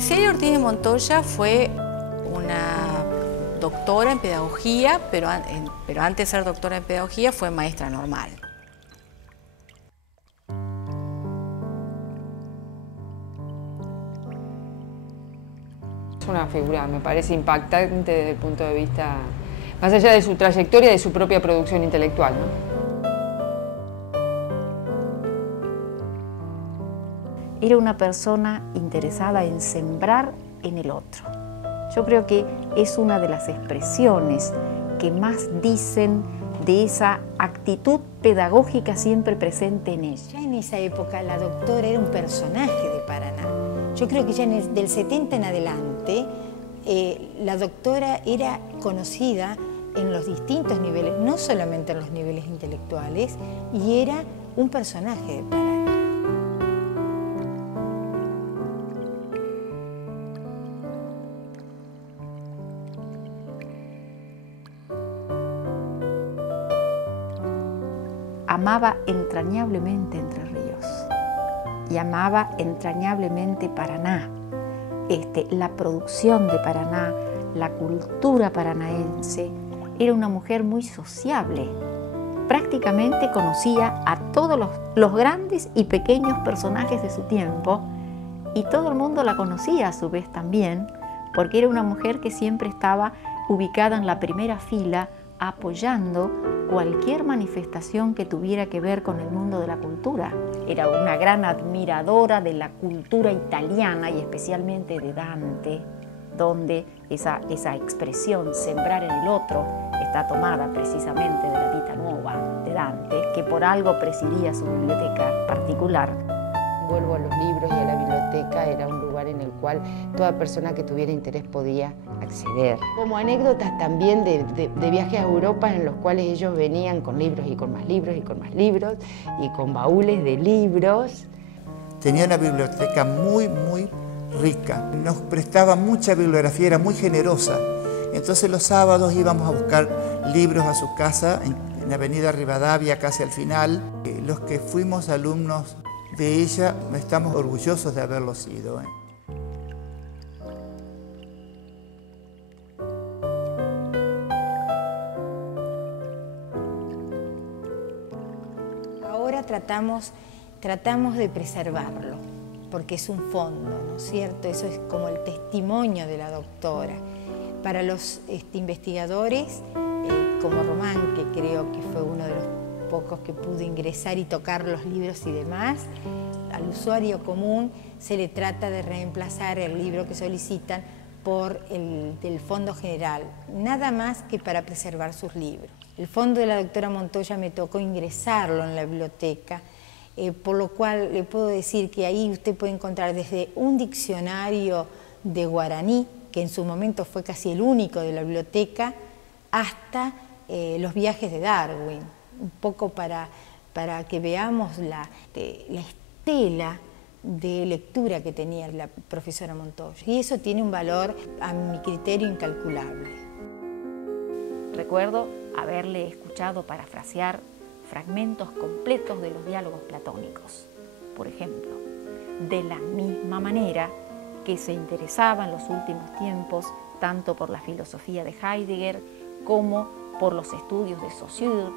Celia Ortiz de Montoya fue una doctora en pedagogía, pero antes de ser doctora en pedagogía fue maestra normal. Es una figura, me parece impactante desde el punto de vista, más allá de su trayectoria, de su propia producción intelectual, ¿no? Era una persona interesada en sembrar en el otro. Yo creo que es una de las expresiones que más dicen de esa actitud pedagógica siempre presente en ella. Ya en esa época la doctora era un personaje de Paraná. Yo creo que ya del 70 en adelante la doctora era conocida en los distintos niveles, no solamente en los niveles intelectuales, y era un personaje de Paraná. Amaba entrañablemente Entre Ríos y amaba entrañablemente Paraná, la producción de Paraná, la cultura paranaense. Era una mujer muy sociable, prácticamente conocía a todos los grandes y pequeños personajes de su tiempo y todo el mundo la conocía a su vez también, porque era una mujer que siempre estaba ubicada en la primera fila apoyando cualquier manifestación que tuviera que ver con el mundo de la cultura. Era una gran admiradora de la cultura italiana y especialmente de Dante, donde esa expresión sembrar en el otro está tomada precisamente de la Vita Nuova de Dante, que por algo presidía su biblioteca particular. Vuelvo a los libros y a la biblioteca, era un lugar en el cual toda persona que tuviera interés podía acceder. Como anécdotas también de viajes a Europa en los cuales ellos venían con libros y con más libros y con más libros y con baúles de libros. Tenía una biblioteca muy rica, nos prestaba mucha bibliografía, era muy generosa. Entonces los sábados íbamos a buscar libros a su casa en Avenida Rivadavia, casi al final. Los que fuimos alumnos de ella, estamos orgullosos de haberlo sido. Ahora tratamos de preservarlo, porque es un fondo, ¿no es cierto? Eso es como el testimonio de la doctora. Para los investigadores, como Román, que creo que fue uno de los pocos que pudo ingresar y tocar los libros y demás, al usuario común se le trata de reemplazar el libro que solicitan por el del Fondo General, nada más que para preservar sus libros. El fondo de la doctora Montoya me tocó ingresarlo en la biblioteca, por lo cual le puedo decir que ahí usted puede encontrar desde un diccionario de guaraní, que en su momento fue casi el único de la biblioteca, hasta los viajes de Darwin, un poco para que veamos la estela de lectura que tenía la profesora Montoya. Y eso tiene un valor, a mi criterio, incalculable. Recuerdo haberle escuchado parafrasear fragmentos completos de los diálogos platónicos. Por ejemplo, de la misma manera que se interesaba en los últimos tiempos tanto por la filosofía de Heidegger como por los estudios de Saussure,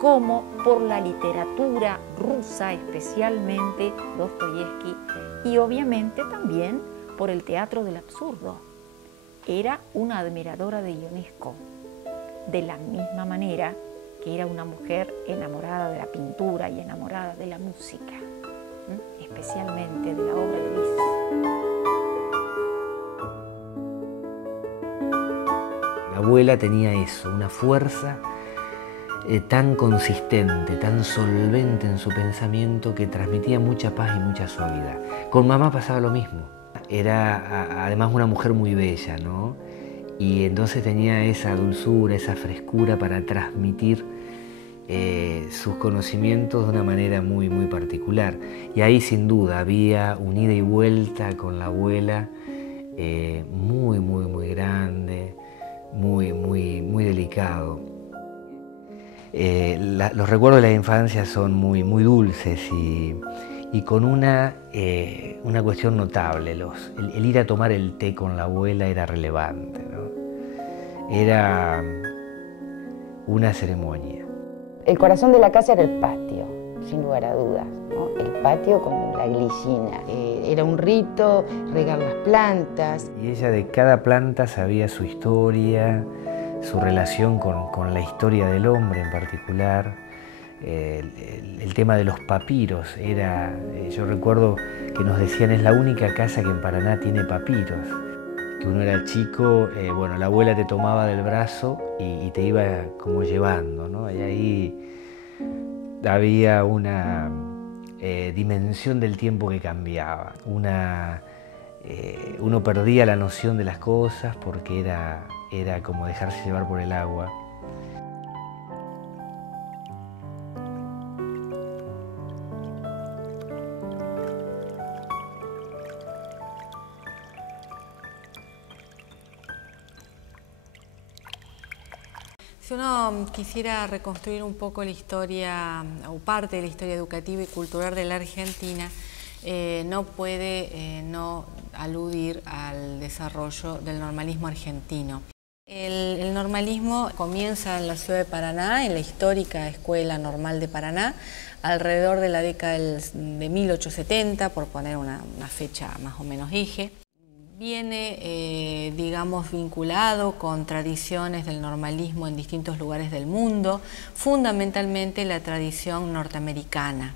como por la literatura rusa, especialmente Dostoyevsky, y obviamente también por el teatro del absurdo. Era una admiradora de Ionesco, de la misma manera que era una mujer enamorada de la pintura y enamorada de la música, especialmente de la obra de Liszt. La abuela tenía eso, una fuerza tan consistente, tan solvente en su pensamiento que transmitía mucha paz y mucha suavidad. Con mamá pasaba lo mismo. Era además una mujer muy bella, ¿no? Y entonces tenía esa dulzura, esa frescura para transmitir sus conocimientos de una manera muy particular. Y ahí sin duda había un ida y vuelta con la abuela muy grande, muy delicado. Los recuerdos de la infancia son muy dulces y y con una cuestión notable. El ir a tomar el té con la abuela era relevante, ¿no? Era una ceremonia. El corazón de la casa era el patio, sin lugar a dudas, ¿no? El patio con la glicina. Era un rito, regar las plantas. Y ella de cada planta sabía su historia, su relación con la historia del hombre en particular. El tema de los papiros era, yo recuerdo que nos decían, es la única casa que en Paraná tiene papiros. Que uno era chico, bueno, la abuela te tomaba del brazo y te iba como llevando, ¿no? Y ahí había una dimensión del tiempo que cambiaba. Uno perdía la noción de las cosas porque era como dejarse llevar por el agua. Si uno quisiera reconstruir un poco la historia o parte de la historia educativa y cultural de la Argentina, no puede no aludir al desarrollo del normalismo argentino. El normalismo comienza en la ciudad de Paraná, en la histórica Escuela Normal de Paraná, alrededor de la década de 1870, por poner una fecha más o menos eje. Viene, digamos, vinculado con tradiciones del normalismo en distintos lugares del mundo, fundamentalmente la tradición norteamericana,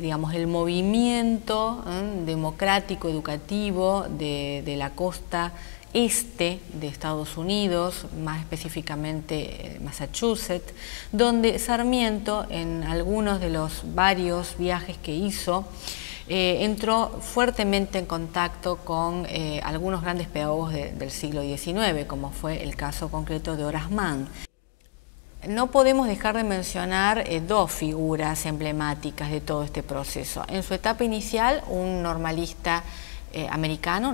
digamos, el movimiento democrático educativo de la costa este de Estados Unidos, más específicamente Massachusetts, donde Sarmiento, en algunos de los varios viajes que hizo, entró fuertemente en contacto con algunos grandes pedagogos del siglo XIX, como fue el caso concreto de Horace Mann. No podemos dejar de mencionar dos figuras emblemáticas de todo este proceso. En su etapa inicial, un normalista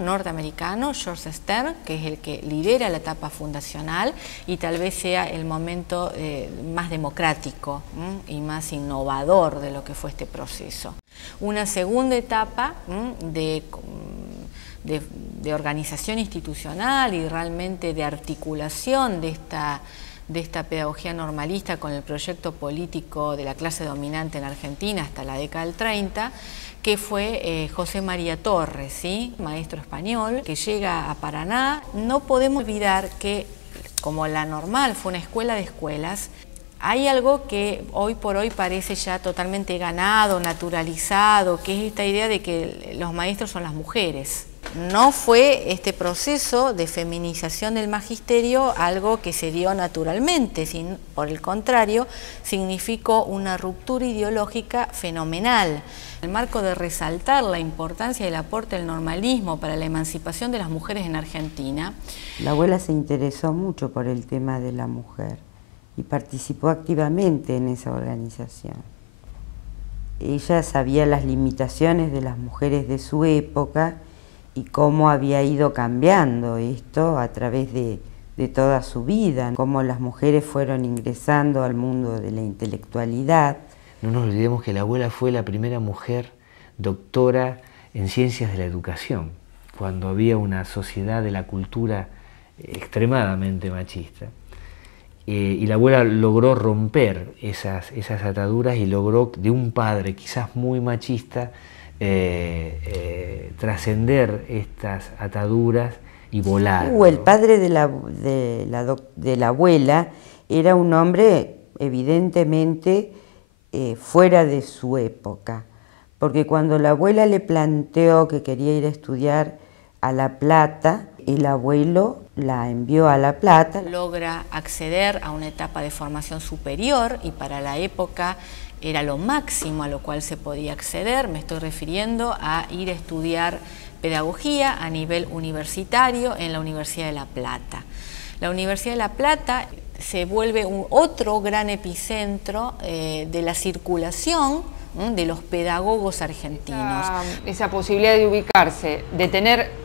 norteamericano, George Stern, que es el que lidera la etapa fundacional y tal vez sea el momento más democrático y más innovador de lo que fue este proceso. Una segunda etapa de organización institucional y realmente de articulación de esta pedagogía normalista con el proyecto político de la clase dominante en Argentina hasta la década del 30, que fue José María Torres, ¿sí? Maestro español, que llega a Paraná. No podemos olvidar que, como la Normal fue una escuela de escuelas, hay algo que hoy por hoy parece ya totalmente ganado, naturalizado, que es esta idea de que los maestros son las mujeres. No fue este proceso de feminización del magisterio algo que se dio naturalmente, por el contrario, significó una ruptura ideológica fenomenal. En el marco de resaltar la importancia del aporte del normalismo para la emancipación de las mujeres en Argentina. La abuela se interesó mucho por el tema de la mujer y participó activamente en esa organización. Ella sabía las limitaciones de las mujeres de su época y cómo había ido cambiando esto a través de toda su vida, cómo las mujeres fueron ingresando al mundo de la intelectualidad. No nos olvidemos que la abuela fue la primera mujer doctora en ciencias de la educación, cuando había una sociedad de la cultura extremadamente machista. Y la abuela logró romper esas ataduras y logró, de un padre quizás muy machista, trascender estas ataduras y volar. El padre de la abuela era un hombre evidentemente fuera de su época, porque cuando la abuela le planteó que quería ir a estudiar a La Plata, el abuelo la envió a La Plata. Logra acceder a una etapa de formación superior y para la época era lo máximo a lo cual se podía acceder. Me estoy refiriendo a ir a estudiar pedagogía a nivel universitario en la Universidad de La Plata. La Universidad de La Plata se vuelve otro gran epicentro de la circulación de los pedagogos argentinos. Esa posibilidad de ubicarse, de tener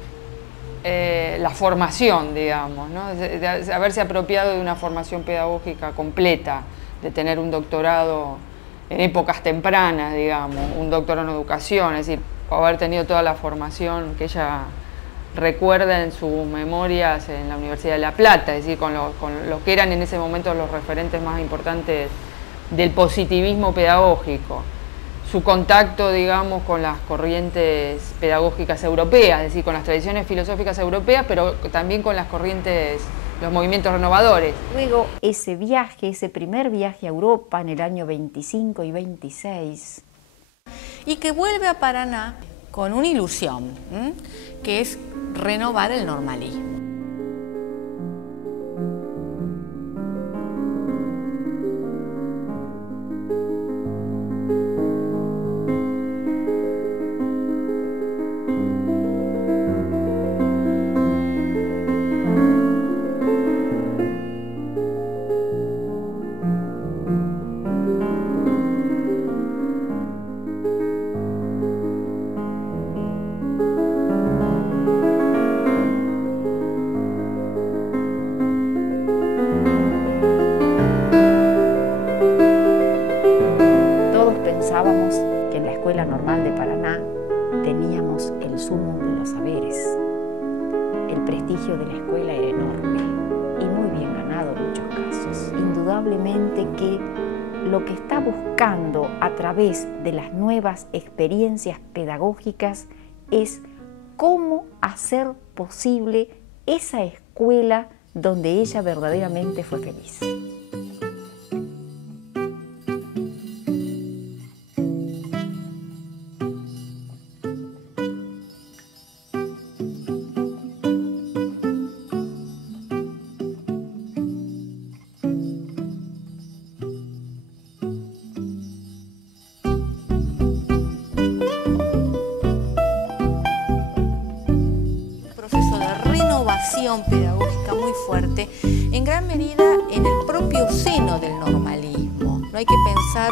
la formación, digamos, ¿no? de haberse apropiado de una formación pedagógica completa, de tener un doctorado en épocas tempranas, digamos, un doctorado en educación, es decir, haber tenido toda la formación que ella recuerda en sus memorias en la Universidad de La Plata, es decir, con lo que eran en ese momento los referentes más importantes del positivismo pedagógico. Su contacto, digamos, con las corrientes pedagógicas europeas, es decir, con las tradiciones filosóficas europeas, pero también con las corrientes, los movimientos renovadores. Luego, ese viaje, ese primer viaje a Europa en el año 25 y 26. Y que vuelve a Paraná con una ilusión, que es renovar el normalismo. Pensábamos que en la Escuela Normal de Paraná teníamos el sumum de los saberes. El prestigio de la escuela era enorme y muy bien ganado en muchos casos. Indudablemente que lo que está buscando a través de las nuevas experiencias pedagógicas es cómo hacer posible esa escuela donde ella verdaderamente fue feliz. Pedagógica muy fuerte, en gran medida en el propio seno del normalismo. No hay que pensar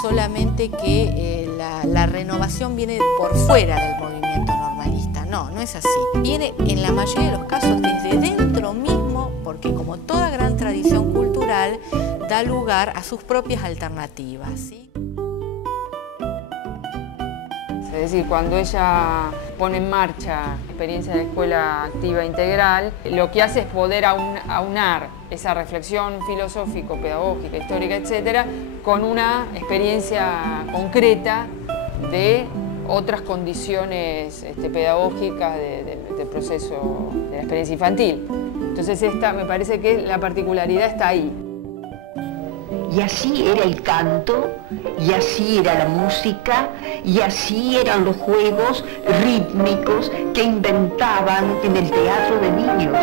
solamente que la renovación viene por fuera del movimiento normalista. No, no es así. Viene en la mayoría de los casos desde dentro mismo, porque como toda gran tradición cultural, da lugar a sus propias alternativas, ¿sí? Es decir, cuando ella pone en marcha experiencia de escuela activa integral, lo que hace es poder aunar esa reflexión filosófico, pedagógica, histórica, etcétera, con una experiencia concreta de otras condiciones pedagógicas del proceso de la experiencia infantil. Entonces esta me parece que la particularidad está ahí. Y así era el canto, y así era la música, y así eran los juegos rítmicos que inventaban en el teatro de niños.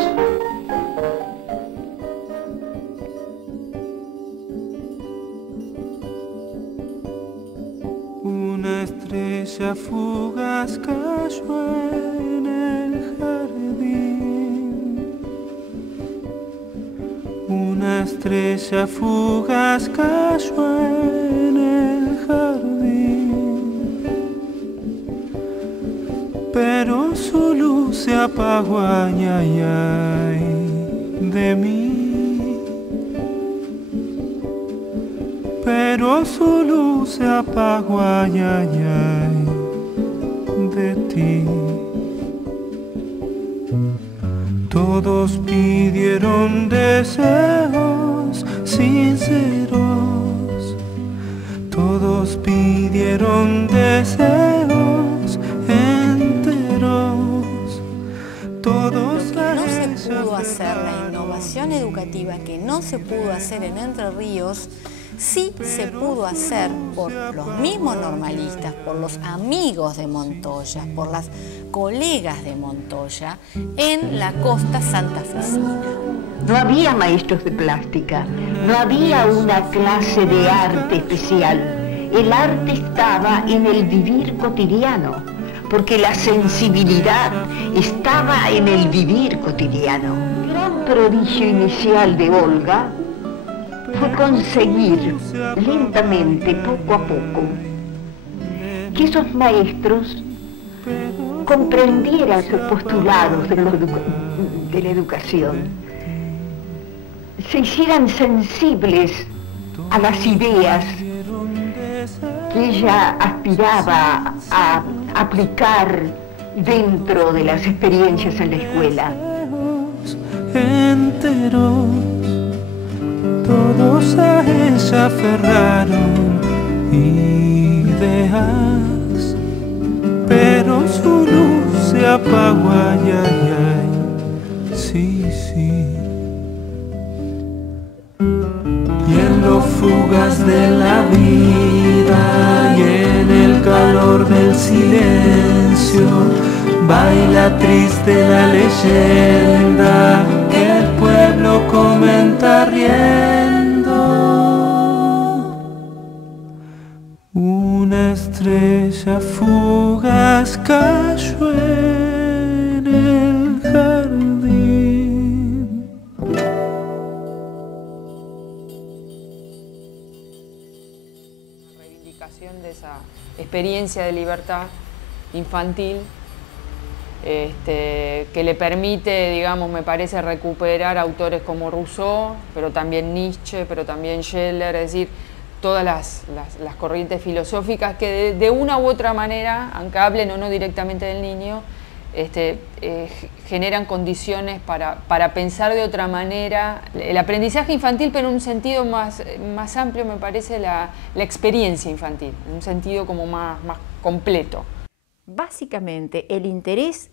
Una estrella fugaz cayó en el jardín. Una estrella fugaz cayó en el jardín, pero su luz se apagó, ay, ay, ay, de mí. Pero su luz se apagó, ay, ay, ay, de ti. Todos pidieron deseos sinceros, todos pidieron deseos enteros, todos. Lo que no se pudo hacer, la innovación educativa que no se pudo hacer en Entre Ríos, sí se pudo hacer por los mismos normalistas, por los amigos de Montoya, por las colegas de Montoya en la costa santafesina. No había maestros de plástica, no había una clase de arte especial. El arte estaba en el vivir cotidiano, porque la sensibilidad estaba en el vivir cotidiano. El gran prodigio inicial de Olga fue conseguir lentamente, poco a poco, que esos maestros comprendieran sus postulados de la educación, se hicieran sensibles a las ideas que ella aspiraba a aplicar dentro de las experiencias en la escuela. Enteros, todos a ella aferraron ideas, pero su luz se apagó, ay, ay, ay, sí, sí. Y en los fugas de la vida y en el calor del silencio baila triste la leyenda que el pueblo comenta riendo. Una estrella fugaz cayó en el jardín. La reivindicación de esa experiencia de libertad infantil que le permite, digamos, me parece, recuperar autores como Rousseau, pero también Nietzsche, pero también Scheler, es decir, todas las corrientes filosóficas que de una u otra manera, aunque hablen o no directamente del niño, generan condiciones para pensar de otra manera el aprendizaje infantil, pero en un sentido más amplio, me parece, la experiencia infantil, en un sentido como más completo. Básicamente, el interés